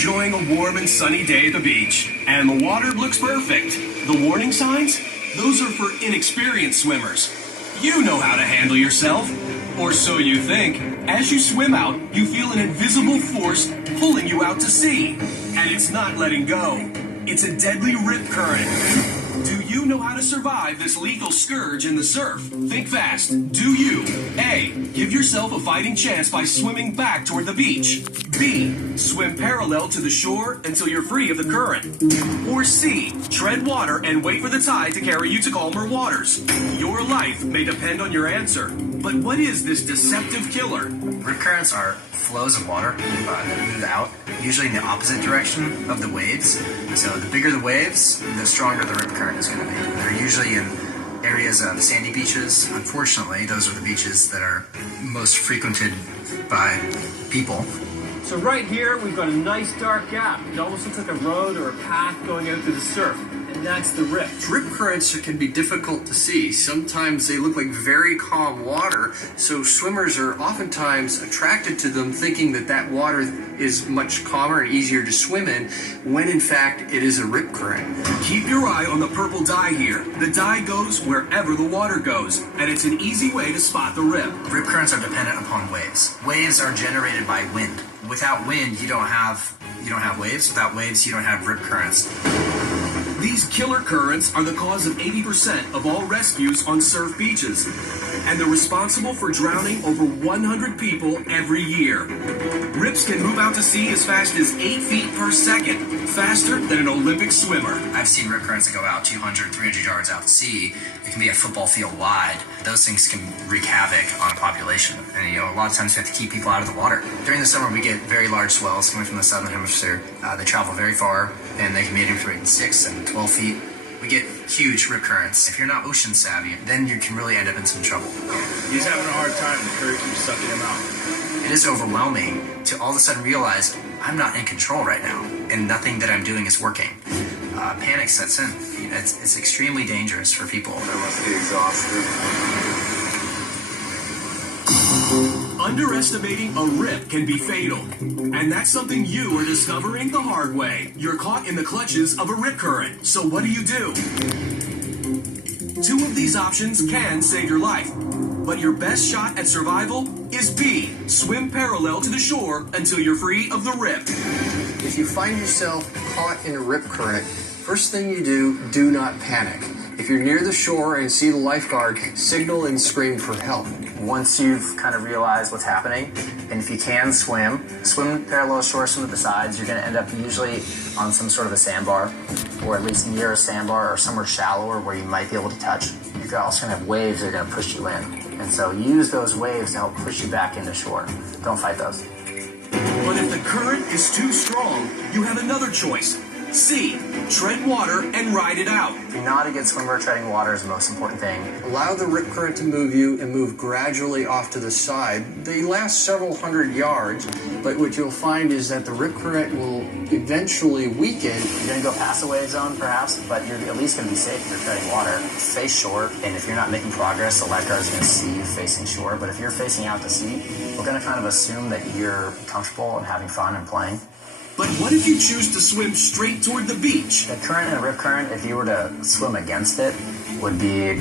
enjoying a warm and sunny day at the beach, and the water looks perfect. The warning signs? Those are for inexperienced swimmers. You know how to handle yourself. Or so you think. As you swim out, you feel an invisible force pulling you out to sea. And it's not letting go. It's a deadly rip current. Do you know how to survive this lethal scourge in the surf? Think fast. Do you A. Give yourself a fighting chance by swimming back toward the beach? B. Swim parallel to the shore until you're free of the current? Or C. Tread water and wait for the tide to carry you to calmer waters? Your life may depend on your answer. But what is this deceptive killer? Rip currents are flows of water that move out, usually in the opposite direction of the waves. So the bigger the waves, the stronger the rip current is going to be. They're usually in areas of sandy beaches. Unfortunately, those are the beaches that are most frequented by people. So right here, we've got a nice dark gap. It almost looks like a road or a path going out through the surf. And that's the rip. Rip currents can be difficult to see. Sometimes they look like very calm water, so swimmers are oftentimes attracted to them thinking that that water is much calmer and easier to swim in, when in fact it is a rip current. Keep your eye on the purple dye here. The dye goes wherever the water goes, and it's an easy way to spot the rip. Rip currents are dependent upon waves. Waves are generated by wind. Without wind, you don't have waves. Without waves, you don't have rip currents. These killer currents are the cause of 80% of all rescues on surf beaches, and they're responsible for drowning over 100 people every year. Rips can move out to sea as fast as 8 feet per second, faster than an Olympic swimmer. I've seen rip currents that go out 200, 300 yards out to sea. It can be a football field wide. Those things can wreak havoc on a population, and a lot of times we have to keep people out of the water. During the summer, we get very large swells coming from the southern hemisphere. They travel very far, and they can be anywhere between 6 and 12 feet. We get huge rip currents. If you're not ocean savvy, then you can really end up in some trouble. He's having a hard time. The current keeps sucking him out. It is overwhelming to all of a sudden realize I'm not in control right now, and nothing that I'm doing is working. Panic sets in. It's extremely dangerous for people. I must be exhausted. Underestimating a rip can be fatal, and that's something you are discovering the hard way. You're caught in the clutches of a rip current, so what do? 2 of these options can save your life, but your best shot at survival is B. Swim parallel to the shore until you're free of the rip. If you find yourself caught in a rip current, first thing you do not panic. If you're near the shore and see the lifeguard, signal and scream for help. Once you've kind of realized what's happening, and if you can swim parallel shore, swim to the sides, you're going to end up usually on some sort of a sandbar, or at least near a sandbar or somewhere shallower where you might be able to touch. You're also going to have waves that are going to push you in. And so use those waves to help push you back into shore. Don't fight those. But if the current is too strong, you have another choice. C. Tread water and ride it out. If you're not a good swimmer, treading water is the most important thing. Allow the rip current to move you and move gradually off to the side. They last several hundred yards, but what you'll find is that the rip current will eventually weaken. You're going to go past the wave zone, perhaps, but you're at least going to be safe if you're treading water. Face shore, and if you're not making progress, the lifeguard is going to see you facing shore. But if you're facing out to sea, we're going to kind of assume that you're comfortable and having fun and playing. But what if you choose to swim straight toward the beach? The current and a rip current, if you were to swim against it, would be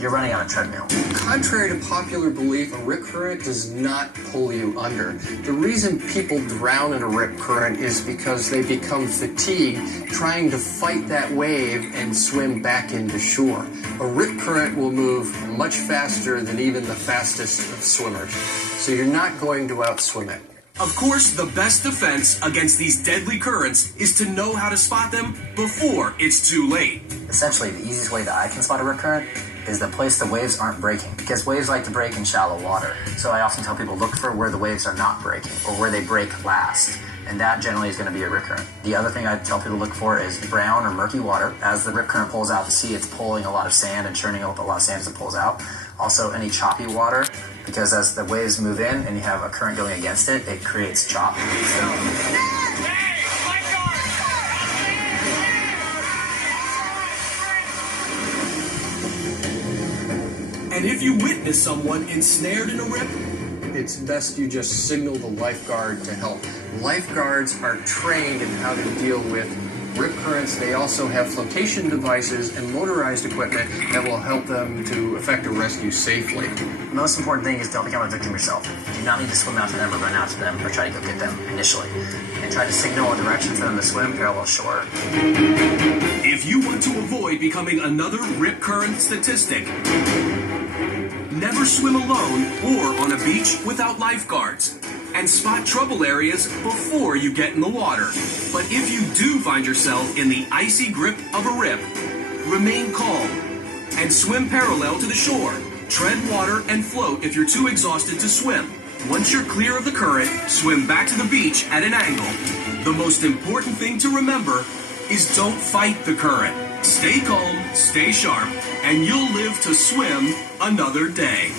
you're running on a treadmill. Contrary to popular belief, a rip current does not pull you under. The reason people drown in a rip current is because they become fatigued trying to fight that wave and swim back into shore. A rip current will move much faster than even the fastest of swimmers, so you're not going to outswim it. Of course, the best defense against these deadly currents is to know how to spot them before it's too late. Essentially, the easiest way that I can spot a rip current is the place the waves aren't breaking, because waves like to break in shallow water. So I often tell people, look for where the waves are not breaking, or where they break last. And that generally is going to be a rip current. The other thing I tell people to look for is brown or murky water. As the rip current pulls out to sea, it's pulling a lot of sand and churning up a lot of sand as it pulls out. Also, any choppy water, because as the waves move in and you have a current going against it, it creates chop. And if you witness someone ensnared in a rip, it's best you just signal the lifeguard to help. Lifeguards are trained in how to deal with rip currents. They also have flotation devices and motorized equipment that will help them to effect a rescue safely. The most important thing is don't become a victim yourself. You do not need to swim out to them or run out to them or try to go get them initially. And try to signal a direction for them to swim parallel shore. If you want to avoid becoming another rip current statistic, never swim alone or on a beach without lifeguards. And spot trouble areas before you get in the water. But if you do find yourself in the icy grip of a rip, remain calm and swim parallel to the shore. Tread water and float if you're too exhausted to swim. Once you're clear of the current, swim back to the beach at an angle. The most important thing to remember is don't fight the current. Stay calm, stay sharp, and you'll live to swim another day.